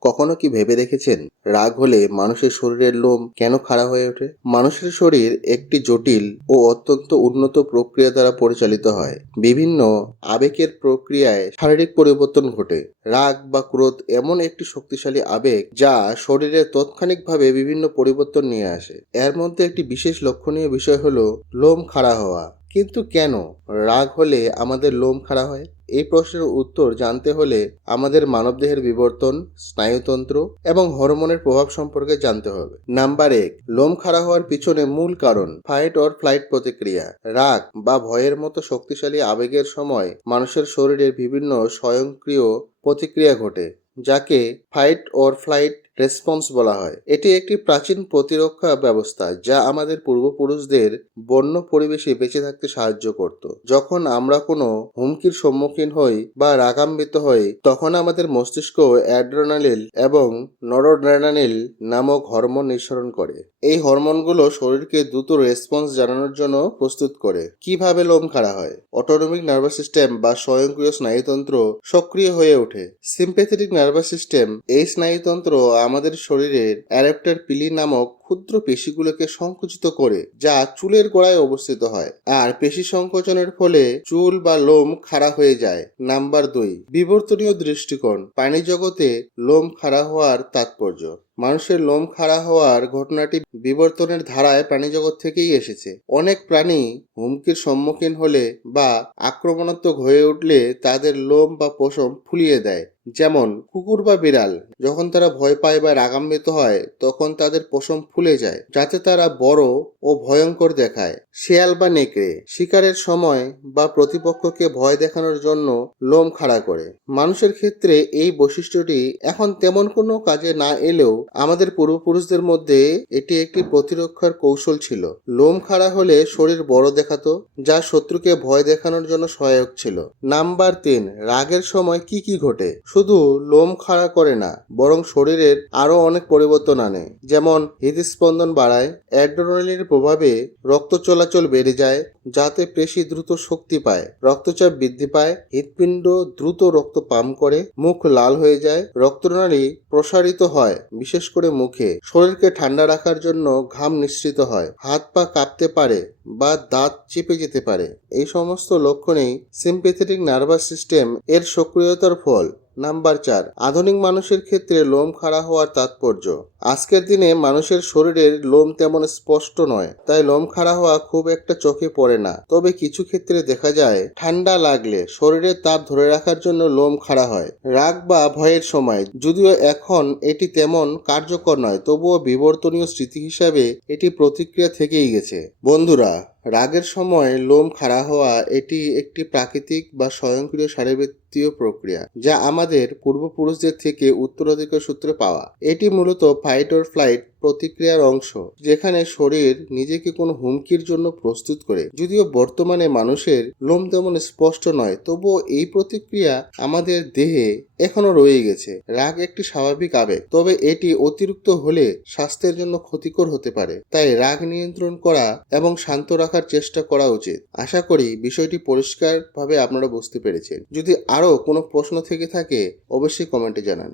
কখনো কি ভেবে দেখেছেন? রাগ হলে মানুষের শরীরের লোম কেন খাড়া হয়ে ওঠে? মানুষের শরীর একটি জটিল ও অত্যন্ত উন্নত প্রক্রিয়া দ্বারা পরিচালিত হয়। বিভিন্ন আবেগের প্রক্রিয়ায় শারীরিক পরিবর্তন ঘটে। রাগ বা ক্রোধ এমন একটি শক্তিশালী আবেগ যা শরীরে তাৎক্ষণিকভাবে বিভিন্ন পরিবর্তন নিয়ে আসে। এর মধ্যে একটি বিশেষ লক্ষণীয় বিষয় হলো লোম খাড়া হওয়া। কিন্তু কেন? রাগ হলে আমাদের লোম খাড়া হয়? এই প্রশ্নের উত্তর জানতে হলে আমাদের মানবদেহের বিবর্তন, স্নায়ুতন্ত্র এবং হরমোনের প্রভাব সম্পর্কে জানতে হবে। নাম্বার এক, লোম খাড়া হওয়ার পিছনে মূল কারণ ফাইট অর ফ্লাইট প্রতিক্রিয়া। রাগ বা ভয়ের মতো শক্তিশালী আবেগের সময় মানুষের শরীরের বিভিন্ন স্বয়ংক্রিয় প্রতিক্রিয়া ঘটে, যাকে ফাইট অর ফ্লাইট রেসপন্স বলা হয়। এটি একটি প্রাচীন প্রতিরক্ষা ব্যবস্থা যা আমাদের পূর্বপুরুষদের বন্য পরিবেশে বেঁচে থাকতে সাহায্য করত। যখন আমরা কোনো হুমকির সম্মুখীন হই বা রাগান্বিত হই, তখন আমাদের মস্তিষ্ক অ্যাড্রেনালিল এবং নরোড্রেনালিল নামক হরমোন নিঃসরণ করে। এই হরমোনগুলো শরীরকে দ্রুত রেসপন্স জানানোর জন্য প্রস্তুত করে। কীভাবে লোম খাড়া হয়? অটোনমিক নার্ভাস সিস্টেম বা স্বয়ংক্রিয় স্নায়ুতন্ত্র সক্রিয় হয়ে ওঠে। সিম্পেথেটিক নার্ভাস সিস্টেম এই স্নায়ুতন্ত্র আমাদের শরীরের অ্যারেপ্টার পিলি নামক ক্ষুদ্র পেশিগুলোকে সংকুচিত করে, যা চুলের গোড়ায় অবস্থিত হয়। আর পেশি সংকোচনের ফলে চুল বা লোম খাড়া হয়ে যায়। নাম্বার দুই, বিবর্তনীয় দৃষ্টিকোণ। প্রাণী জগতে লোম খাড়া হওয়ার তাৎপর্য। মানুষের লোম খাড়া হওয়ার ঘটনাটি বিবর্তনের ধারায় প্রাণীজগৎ থেকেই এসেছে। অনেক প্রাণী হুমকির সম্মুখীন হলে বা আক্রমণাত্মক হয়ে উঠলে তাদের লোম বা পশম ফুলিয়ে দেয়। যেমন কুকুর বা বিড়াল, যখন তারা ভয় পায় বা রাগান্বিত হয়, তখন তাদের পশম ফুলে যায়, যাতে তারা বড় ও ভয়ঙ্কর দেখায়। শেয়াল বা নেকড়ে শিকারের সময় বা প্রতিপক্ষকে ভয় দেখানোর জন্য লোম খাড়া করে। মানুষের ক্ষেত্রে এই বৈশিষ্ট্যটি এখন তেমন কোনো কাজে না এলেও আমাদের পূর্বপুরুষদের মধ্যে এটি একটি প্রতিরক্ষার কৌশল ছিল। লোম খাড়া হলে শরীর বড় দেখাতো, যা শত্রুকে ভয় দেখানোর জন্য সহায়ক ছিল। নাম্বার তিন, রাগের সময় কি কি ঘটে? শুধু লোম খাড়া করে না, বরং শরীরের আরও অনেক পরিবর্তন আনে। যেমন হৃদস্পন্দন বাড়ায়, অ্যাড্রেনালিনের প্রভাবে রক্ত চলাচল বেড়ে যায়, যাতে পেশি দ্রুত শক্তি পায়, রক্তচাপ বৃদ্ধি পায়, হৃৎপিণ্ড দ্রুত রক্ত পাম্প করে, মুখ লাল হয়ে যায়, রক্তনালী প্রসারিত হয়, বিশেষ করে মুখে, শরীরকে ঠান্ডা রাখার জন্য ঘাম নিঃসৃত হয়, হাত পা কাঁপতে পারে বা দাঁত চেপে যেতে পারে। এই সমস্ত লক্ষণেই সিম্পেথেটিক নার্ভাস সিস্টেম এর সক্রিয়তার ফল। নাম্বার চার, আধুনিক মানুষের ক্ষেত্রে লোম খাড়া হওয়ার তাৎপর্য। আজকের দিনে মানুষের শরীরের লোম তেমন স্পষ্ট নয়, তাই লোম খাড়া হওয়া খুব একটা চোখে পড়ে না। তবে কিছু ক্ষেত্রে দেখা যায়, ঠান্ডা লাগলে শরীরের তাপ ধরে রাখার জন্য লোম খাড়া হয়। রাগ বা ভয়ের সময়, যদিও এখন এটি তেমন কার্যকর নয়, তবুও বিবর্তনীয় স্মৃতি হিসাবে এটি প্রতিক্রিয়া থেকেই গেছে। বন্ধুরা রাগের সময় লোম খাড়া হওয়া এটি একটি প্রাকৃতিক বা স্বয়ংক্রিয় শারীরবৃত্তীয় প্রক্রিয়া যা আমাদের পূর্বপুরুষদের থেকে উত্তরাধিকার সূত্রে পাওয়া। এটি মূলত ফাইট অর ফ্লাইট প্রতিক্রিয়ার অংশ, যেখানে শরীর নিজেকে কোনো হুমকির জন্য প্রস্তুত করে। যদিও বর্তমানে মানুষের লোম তেমন স্পষ্ট নয়, তবুও এই প্রতিক্রিয়া আমাদের দেহে এখনও রয়ে গেছে। রাগ একটি স্বাভাবিক আবেগ, তবে এটি অতিরিক্ত হলে স্বাস্থ্যের জন্য ক্ষতিকর হতে পারে। তাই রাগ নিয়ন্ত্রণ করা এবং শান্ত রাখার চেষ্টা করা উচিত। আশা করি বিষয়টি পরিষ্কারভাবে আপনারা বুঝতে পেরেছেন। যদি আরও কোনো প্রশ্ন থেকে থাকে, অবশ্যই কমেন্টে জানান।